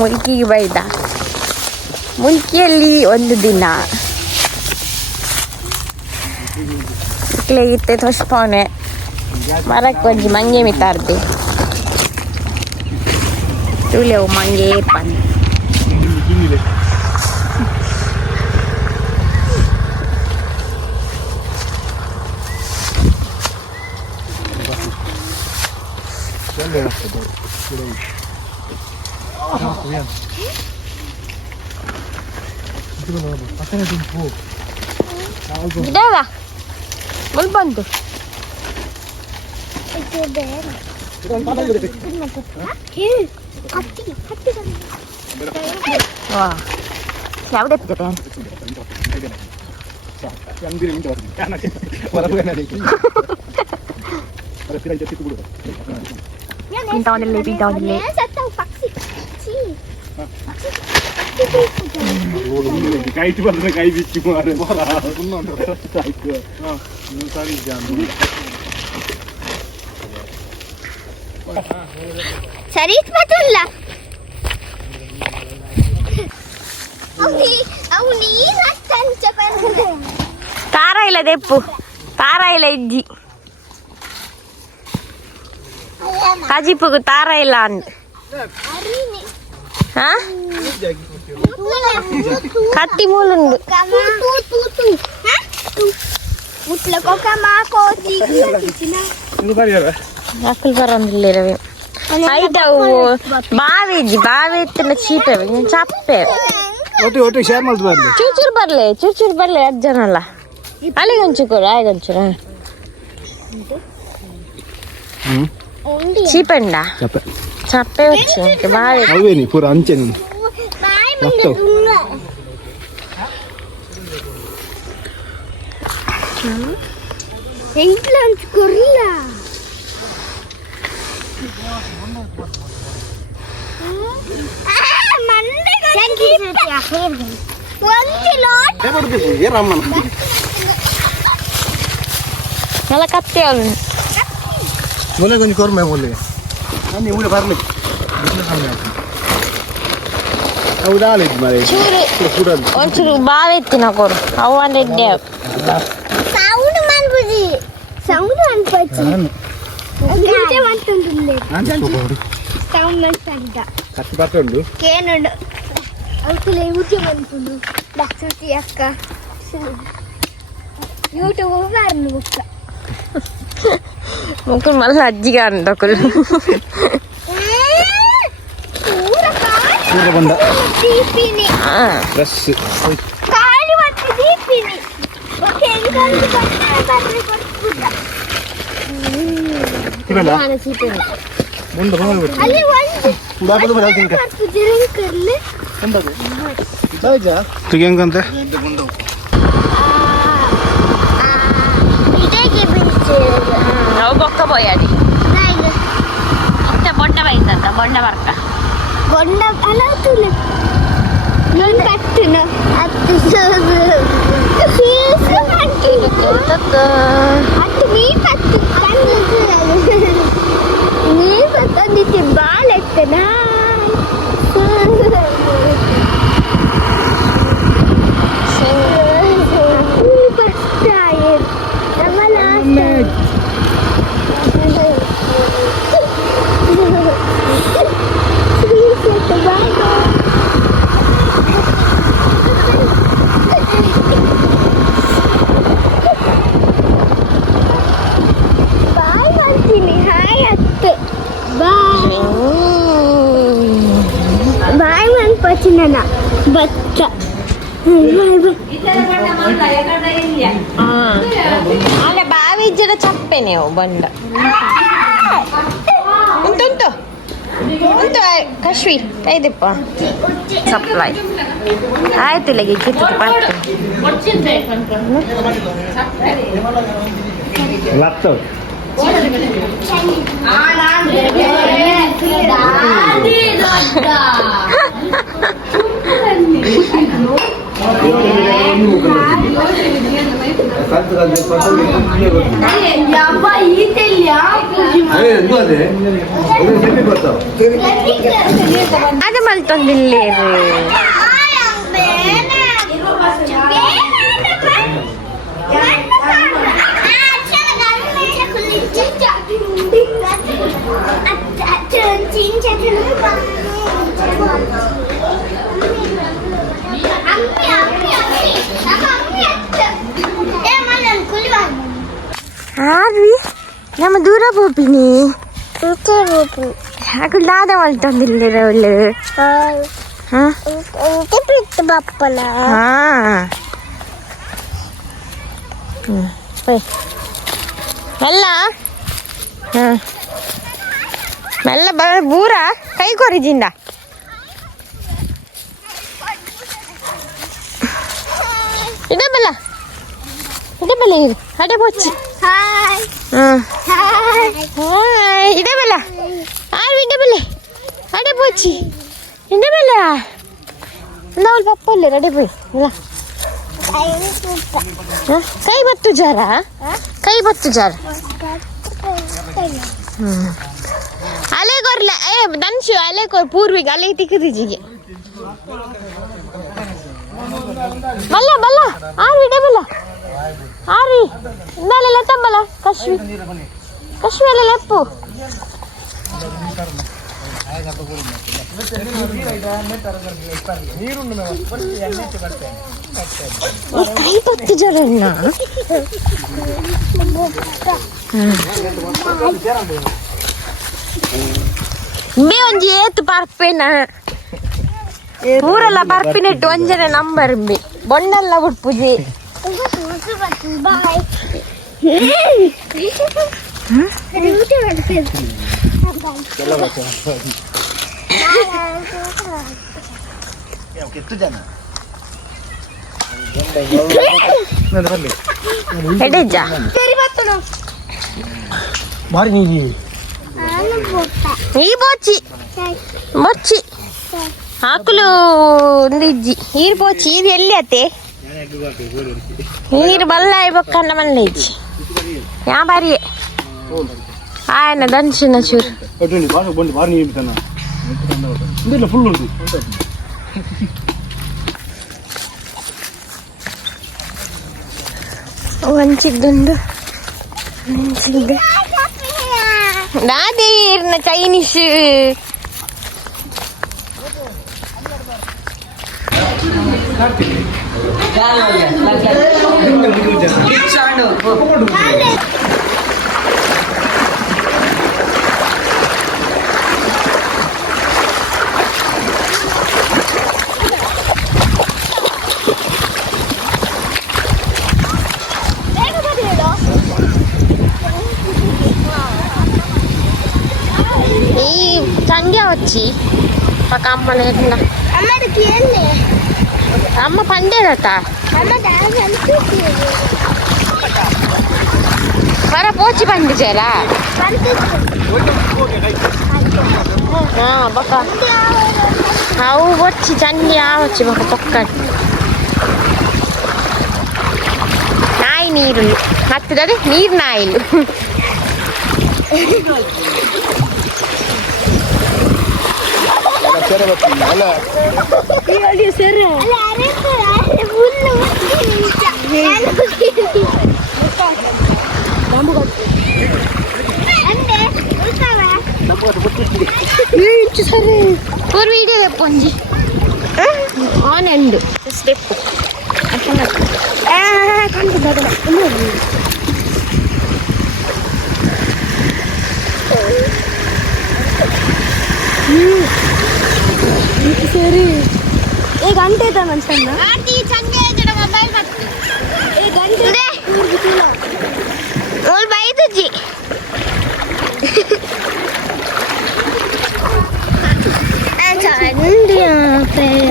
ಮುಲ್ಕಿಗೆ ಬೈದ. ಮುಲ್ಕಿಯಲ್ಲಿ ಒಂದು ದಿನ ಇತ್ತೆ ತೊಷ್ಪೋನೆ ಮರಕ್ಕೆ ಒಂಜಿ ಮಂಗೆ ಮಿತಾರ್ದೆ ತುಳೆವು ಮಂಗೆ ಪನ್ ಗಿಡವಾ ಮುಲ್ ಬಂತು ಯಾವುದೇ ಸರಿ ತಾರ ಇಲ್ಲ ದೆಪ್ಪು ತಾರ ಇಲ್ಲ ಇಜ್ಜಿ ಅಜಿಪ್ಪುಗು ತಾರ ಇಲ್ಲ ಅಂದ್ ಕತ್ತಿ ಮೂಲುಂಡು ಮಕ್ಕಳು ಬರೋದಿಲ್ಲರವೆ ಐಟವು ಬಾವಿಜ್ಜಿ ಬಾವಿ ಎತ್ತಿನ ಚೀಪೆ ಚಪ್ಪೆ ಚೂಚೂರು ಬರ್ಲೆ 10 ಜನ ಅಲ್ಲ ಅಲ್ಲಿಗೊಂಚೂರು ಆಯ್ಗೊಂಚೂರು చీపండ చప్పే వచ్చి బాగా అవే నీ పూర అంచె నీ రక్తం ఇంట్లో కుర్లా നല്ല കത്തിയാണ് बोले कुछ कर मैं बोले नहीं मुझे भर ले अब डाल इस मारे चूरू और चूरू बावे इतना करो how wanted there sound man बुझी sound man पची अंगेटे వంటుందిలే sound man సరిగా కత్తి పట్టండు కేనుండు అవుతులే యూట్యూబ్ అనుకుండు డాక్టర్ అక్క యూట్యూబ్ వారను ఒక్క mungkin malah ajiga ndokul pura banda dipini fresh kali watti dipini oke kali barre kotta kibala ana sipeni mundu hoye ali wandi babu bada tinka kartu jirin karle endadu baja tigen kante mundu ನಾವು ಬೊಕ್ಕ ಬೋಯಾಡಿ ಇಷ್ಟ ಬೊಂಡ ಬೈತಂತ ಬೊಂಡ ಬರ್ಕ ಬೊಂಡ ಅಲ್ಲ ತುಲೆ ನೀನ್ ಕಟ್ಟುನ ಅತ್ತು ಅತ್ತು ನೀ ಕಟ್ಟು ನೀ ಕತ್ತಂದಿತ್ತು ಬಾಳ ಎತ್ತನ ಚಿನ್ನ ಭತ್ತ ಅಲ್ಲ ಬಾವಿ ಜನ ಚಪ್ಪೆನೆ ಬಂಡ ಉಂಟು ಉಂಟು ಉಂಟು ಕಾಶ್ಮೀರ್ ಐದಪ್ಪ ಸಪ್ಲೈ ಆಯ್ತು ಇಲ್ಲಿಗೆ ಕಿತ್ತು ಪಾಟು ಲ್ಯಾಪ್ಟಾಪ್ ಅದು ಮಲ್ತೊಂದಿಲ್ಲೇ ಆದ್ವಿ ನಮ್ಮ ದೂರ ಬೋಪಿನಿ ಹಾಕುಲಾದ ಮಲ್ತೊಂದಿಲ್ಲ ಅವಳು ಬಪ್ಪಲ ಮೆಲ್ಲ ಮೆಲ್ಲ ಬೂರ ಕೈ ಕೊರಿಜಿಂದ ಇಡಬಲ್ಲ ಇಡಬಲ್ಲ ಇದು ಅಡೆ ಬೊಚ್ಚಿ ಇಡಬಲ್ಲ ಆರು ಇಡಬಲ್ಲ ಅಡೆ ಬೊಚ್ಚಿ ಇಡಬಲ್ಲ ನಾವು ಪಪ್ಪಲ್ಲ ರೆಡಿ போய் ಇಲ್ಲ ಕೈ ಬತ್ತು ಜಾರ ಕೈ ಬತ್ತು ಜಾರ ಅಲೆಗೋರ್ಲ ದನ್ಶು ಅಲೆಗೋರ್ ಪೂರ್ವಿಗ ಅಲೆ ತಿಕ್ಕದಿಜಿಗೆ ಬಲ್ಲ ಬಲ್ಲ ಆರಿ ಡಬಲ್ಲ ಆರಿ ಮೇಲೆ ಲತ್ತಂಬಲ ಕಶ್ವಿ ಕಶ್ವಿಯಲ್ಲಿ ಲೆಪ್ಪು ಕೈ ಬತ್ತು ಜರನ್ನ ಬೇ ಒಂಜಿ ಏತ್ ಪಾರ್ಪೇನ ಊರೆಲ್ಲ ಬರ್ಪಿನಿಟ್ಟು ಒಂಜನ ನಂಬರ್ ಬಿ ಬೊಂಡಲ್ಲ ಬಿಟ್ಪುಜಿ ఈ బొచ్చి బొచ్చి ఆకులు ఇజ్జి ఈరు పోచి ఇది వెళ్ళి అతే నీరు బల్ల అయిపోకన్న మళ్ళీ ఇచ్చి యాభై ఆయన దంచిన చూరు మంచిద్దుండు మంచిద్దు నాది చైనీస్ ఈ సంధ్య వచ్చి ఒక అమ్మ లేకుండా అమ్మ పండేదట మర పోచి పండించారా బొక్క అవు వచ్చి చండి వచ్చి ఒక పొక్కటి నాయి నీరు హత్తుదది నీరు నాయిలు ஒரு வீடியோ வைப்போஞ்சி ஆன் எண்டு ஸ்டெப் ಸರಿ ಈಗ ಗಂಟೆ ಐತ ಮನ್ಸನ್ನ ಮೊಬೈಲ್ ಬರ್ತದೆ ಈಗ ಗಂಟೆ ಓಲ್ ಬೈದಜ್ಜಿ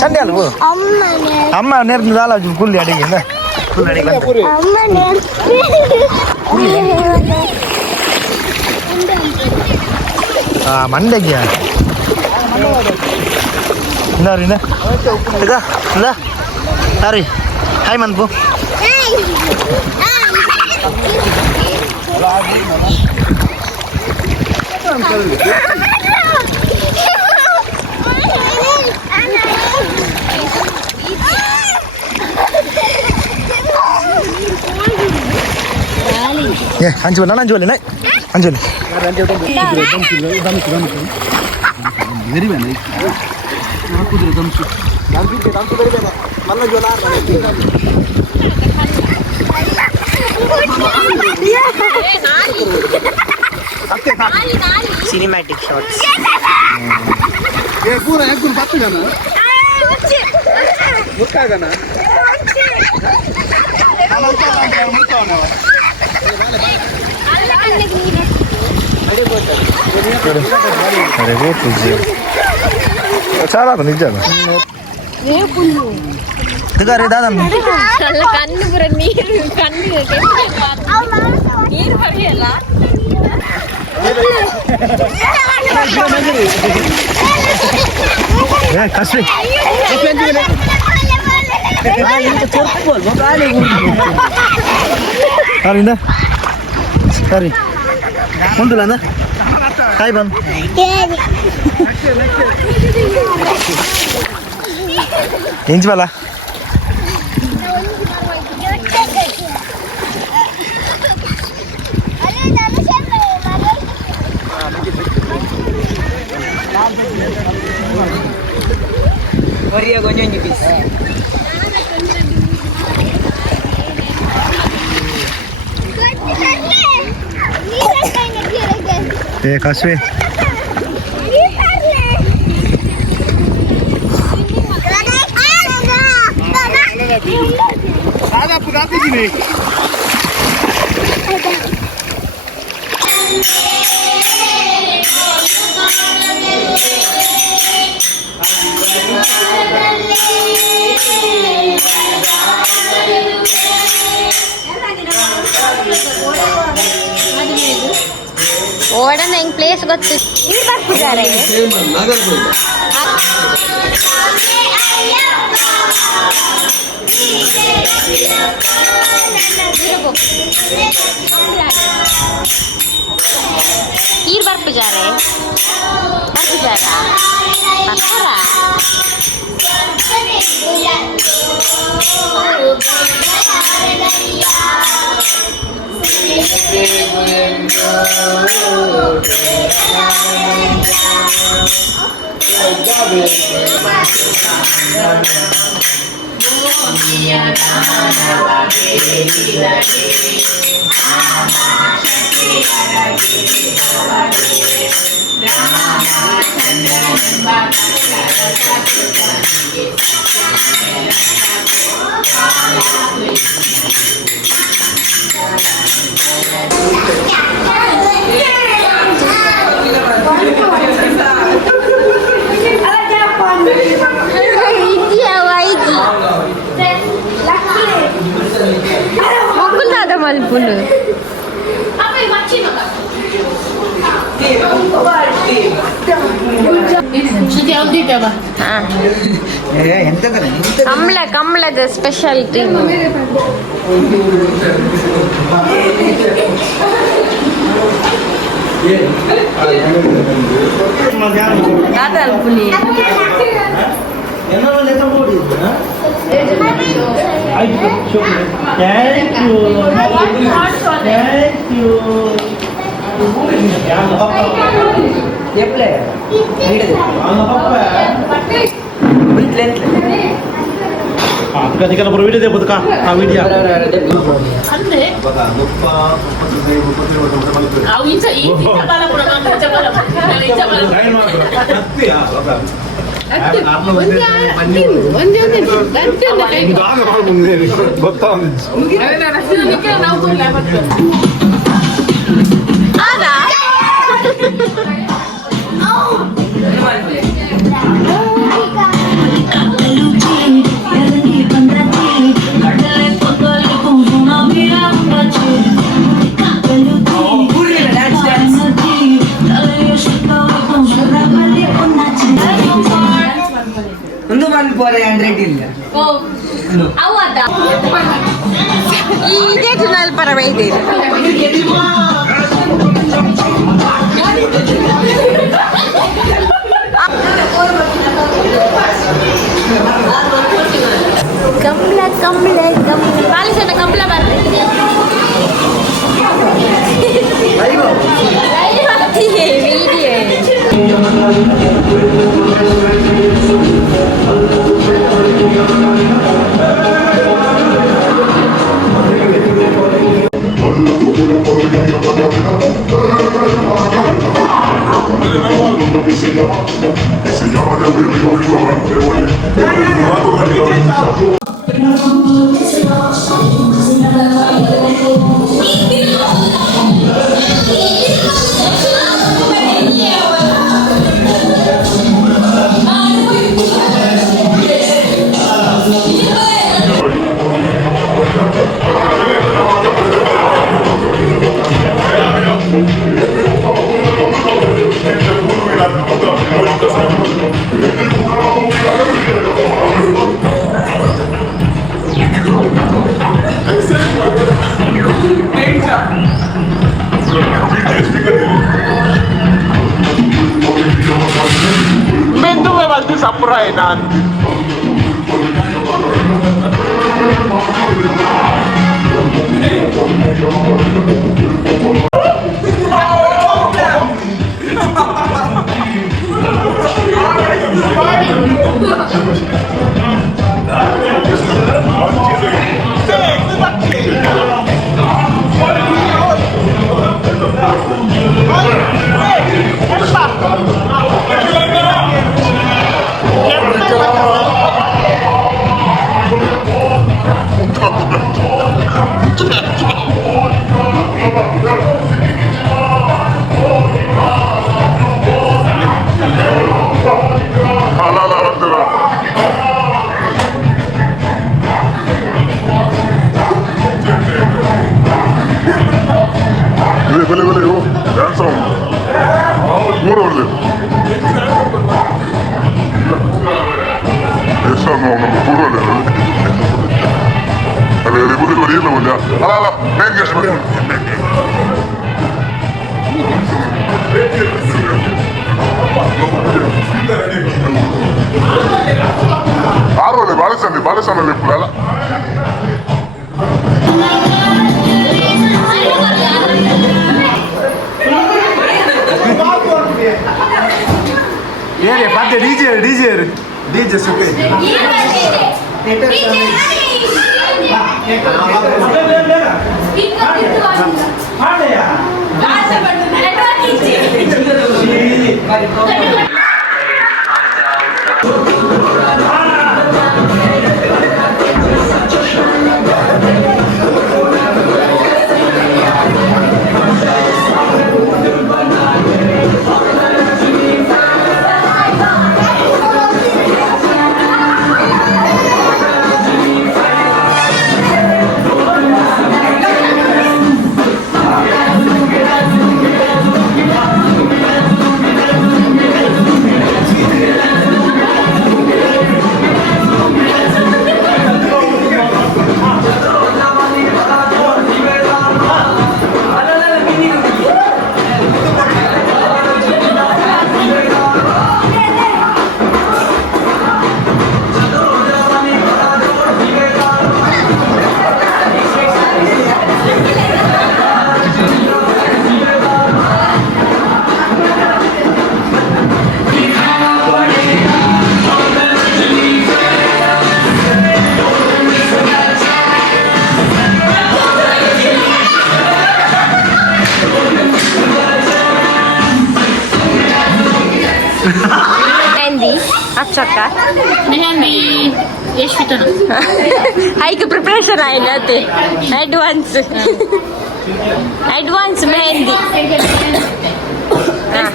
ಚಂದ ಅಲ್ವ ಅಮ್ಮ ನೇರ್ದು ದಾಲ ಕುಲ್ಲಿ ಅಡಿಗೆ ಕುಲ್ಲಿ ಅಡಿಗೆ ಅಮ್ಮ ಮಂಡೆಗೆ Nari na. Teka, la. Hari. Hai man po. ಅಂಚು ನಾನು ಅಂಜುವಲ್ಲಿ ಅಂಜುವಲ್ಲಿ ಸಿನಿಮ್ಯಾಟಿಕ್ ಶಾರ್ಟ್ಸ್ చాలా నిజ కన్ను పుర నీరు కన్ను నీరు పడియಲ್ಲ ಕಷ್ಟ ಸರಿ ಮುಂದಿಲ್ಲ ಅಂದ ಕಾಯಿ ಬಂದು ಎಂಚು ಬಲ್ಲ கொஞ்சம் பீஸ் ಕಸ್ವೆ ಓಡನ ಹೆಂಗ್ ಪ್ಲೇಸ್ ಗೊತ್ತು ನೀರು ಬರ್ತಿದ್ದಾರೆ ನೀರು ಬರ್ಪಿದ್ದಾರೆ మొక్కున్నాదా మలుపులు ಕಮಲದ ಸ್ಪೆಷಾಲಿಟಿ ಪುಲಿ ketika nomor video dia butuhkan video ಒಂದು 100 ಇಲ್ಲ Ini kenal para baby. Gamla. Bali sana gamla barre. Live आती है DJ suka. Chaka. Mehendi. Yes, kita nak. Hai ke preparation lain nanti. Advance. Advance mehendi.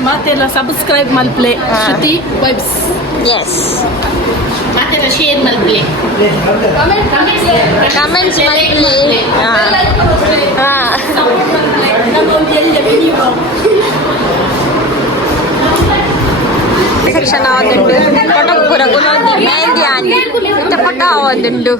Mate la subscribe mal play. Shruti vibes. Yes. Mate la share mal play. Comments mal play. Support mal play. Namun dia jadi video. Section ಆವದುಂಡು photo ಪೂರ ಗುಣೊಂದು ಮೆಹಂದಿ ಆನಿ ಇಂತ photo ಆವದುಂಡು